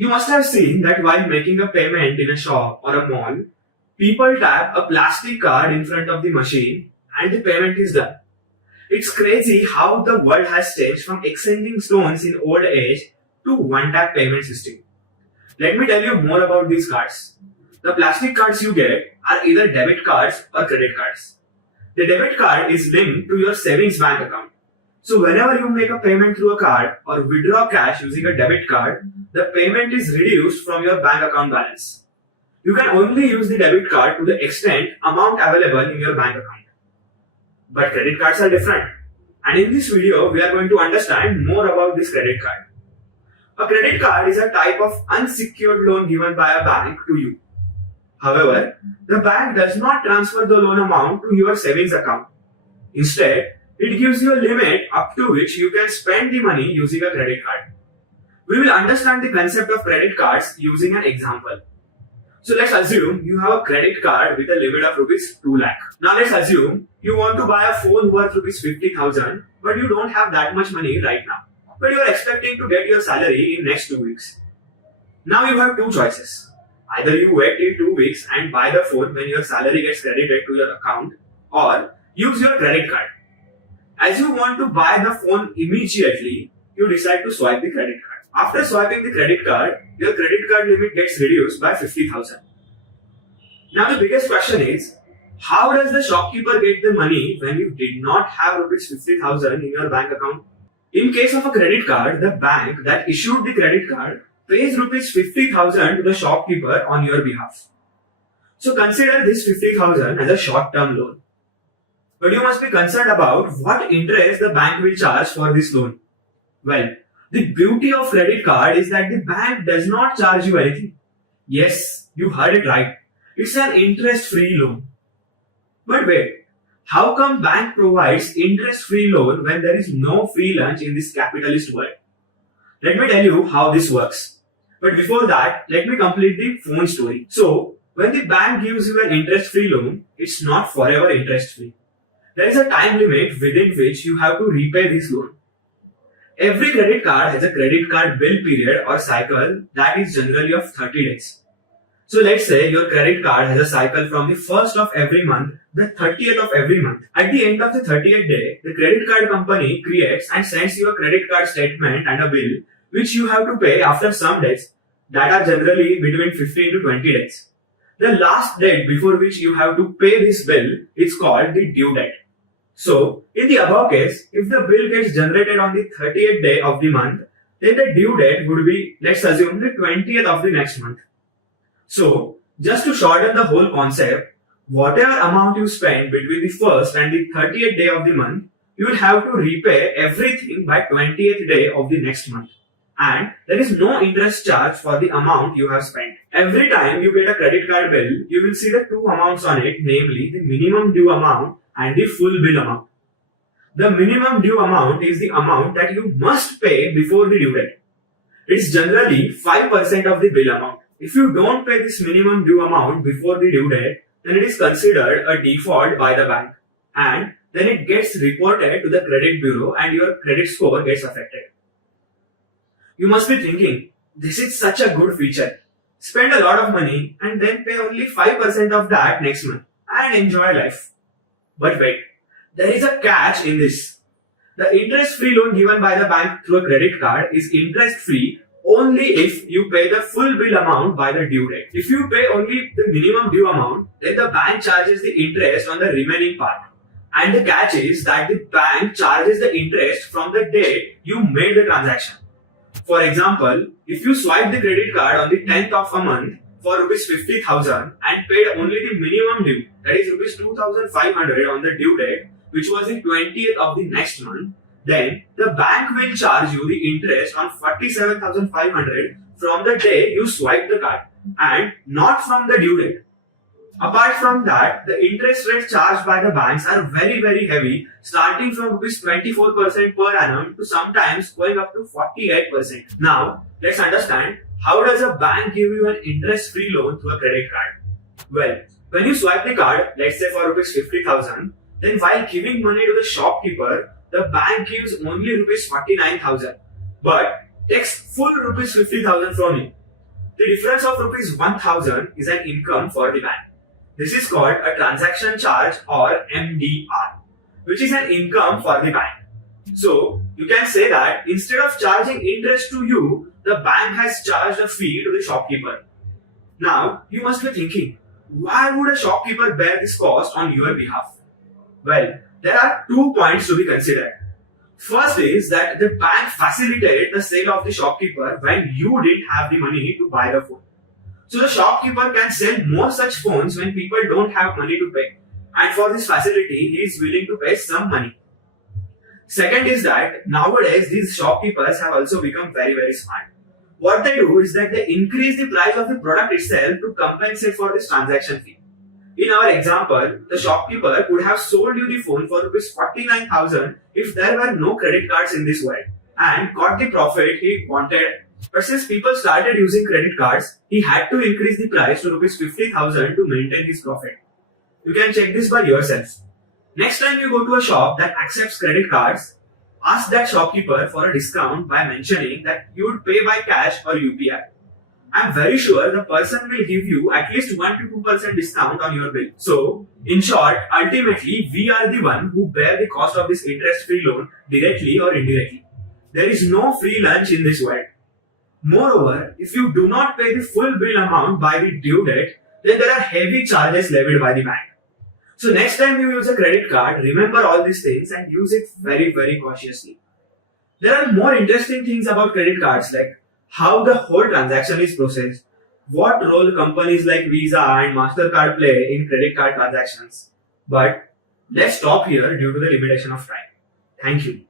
You must have seen that while making a payment in a shop or a mall, people tap a plastic card in front of the machine and the payment is done. It's crazy how the world has changed from exchanging stones in old age to one-tap payment system. Let me tell you more about these cards. The plastic cards you get are either debit cards or credit cards. The debit card is linked to your savings bank account. So whenever you make a payment through a card or withdraw cash using a debit card, the payment is reduced from your bank account balance. You can only use the debit card to the extent amount available in your bank account. But credit cards are different. And in this video, we are going to understand more about this credit card. A credit card is a type of unsecured loan given by a bank to you. However, the bank does not transfer the loan amount to your savings account. Instead, it gives you a limit up to which you can spend the money using a credit card. We will understand the concept of credit cards using an example. So let's assume you have a credit card with a limit of rupees 2 lakh. Now let's assume you want to buy a phone worth rupees 50,000, but you don't have that much money right now. But you are expecting to get your salary in next 2 weeks. Now you have two choices. Either you wait till 2 weeks and buy the phone when your salary gets credited to your account, or use your credit card. As you want to buy the phone immediately, you decide to swipe the credit card. After swiping the credit card, your credit card limit gets reduced by 50,000. Now the biggest question is, how does the shopkeeper get the money when you did not have rupees 50,000 in your bank account? In case of a credit card, the bank that issued the credit card pays rupees 50,000 to the shopkeeper on your behalf. So consider this 50,000 as a short-term loan. But you must be concerned about what interest the bank will charge for this loan. Well, the beauty of credit card is that the bank does not charge you anything. Yes, you heard it right. It's an interest-free loan. But wait, how come bank provides interest-free loan when there is no free lunch in this capitalist world? Let me tell you how this works. But before that, let me complete the phone story. So, when the bank gives you an interest-free loan, it's not forever interest-free. There is a time limit within which you have to repay this loan. Every credit card has a credit card bill period or cycle that is generally of 30 days. So let's say your credit card has a cycle from the 1st of every month, the 30th of every month. At the end of the 30th day, the credit card company creates and sends you a credit card statement and a bill which you have to pay after some days that are generally between 15 to 20 days. The last date before which you have to pay this bill is called the due date. So, in the above case, if the bill gets generated on the 30th day of the month, then the due date would be, let's assume, the 20th of the next month. So, just to shorten the whole concept, whatever amount you spend between the 1st and the 30th day of the month, you will have to repay everything by 20th day of the next month. And there is no interest charge for the amount you have spent. Every time you get a credit card bill, you will see the two amounts on it, namely the minimum due amount and the full bill amount. The minimum due amount is the amount that you must pay before the due date. It's generally 5% of the bill amount. If you don't pay this minimum due amount before the due date, then it is considered a default by the bank. And then it gets reported to the credit bureau and your credit score gets affected. You must be thinking, this is such a good feature. Spend a lot of money and then pay only 5% of that next month and enjoy life. But wait, there is a catch in this. The interest-free loan given by the bank through a credit card is interest-free only if you pay the full bill amount by the due date. If you pay only the minimum due amount, then the bank charges the interest on the remaining part. And the catch is that the bank charges the interest from the date you made the transaction. For example, if you swipe the credit card on the 10th of a month for rupees 50,000 and paid only the minimum due, that is rupees 2,500 on the due date, which was the 20th of the next month, then the bank will charge you the interest on 47,500 from the day you swipe the card and not from the due date. Apart from that, the interest rates charged by the banks are very heavy, starting from rupees 24% per annum to sometimes going up to 48%. Now, let's understand, how does a bank give you an interest-free loan through a credit card? Well, when you swipe the card, let's say for rupees 50,000, then while giving money to the shopkeeper, the bank gives only rupees 49,000, but takes full rupees 50,000 from you. The difference of rupees 1000 is an income for the bank. This is called a transaction charge or MDR, which is an income for the bank. So, you can say that instead of charging interest to you, the bank has charged a fee to the shopkeeper. Now, you must be thinking, why would a shopkeeper bear this cost on your behalf? Well, there are 2 points to be considered. First is that the bank facilitated the sale of the shopkeeper when you didn't have the money to buy the phone. So the shopkeeper can sell more such phones when people don't have money to pay. And for this facility, he is willing to pay some money. Second is that nowadays these shopkeepers have also become very, very smart. What they do is that they increase the price of the product itself to compensate for this transaction fee. In our example, the shopkeeper could have sold you the phone for rupees 49,000 if there were no credit cards in this world and got the profit he wanted. But since people started using credit cards, he had to increase the price to rupees 50,000 to maintain his profit. You can check this by yourself. Next time you go to a shop that accepts credit cards, ask that shopkeeper for a discount by mentioning that you would pay by cash or UPI. I'm very sure the person will give you at least 1 to 2% discount on your bill. So, in short, ultimately, we are the one who bear the cost of this interest-free loan directly or indirectly. There is no free lunch in this world. Moreover, if you do not pay the full bill amount by the due date, then there are heavy charges levied by the bank. So next time you use a credit card, remember all these things and use it very, very cautiously. There are more interesting things about credit cards like how the whole transaction is processed, what role companies like Visa and MasterCard play in credit card transactions. But let's stop here due to the limitation of time. Thank you.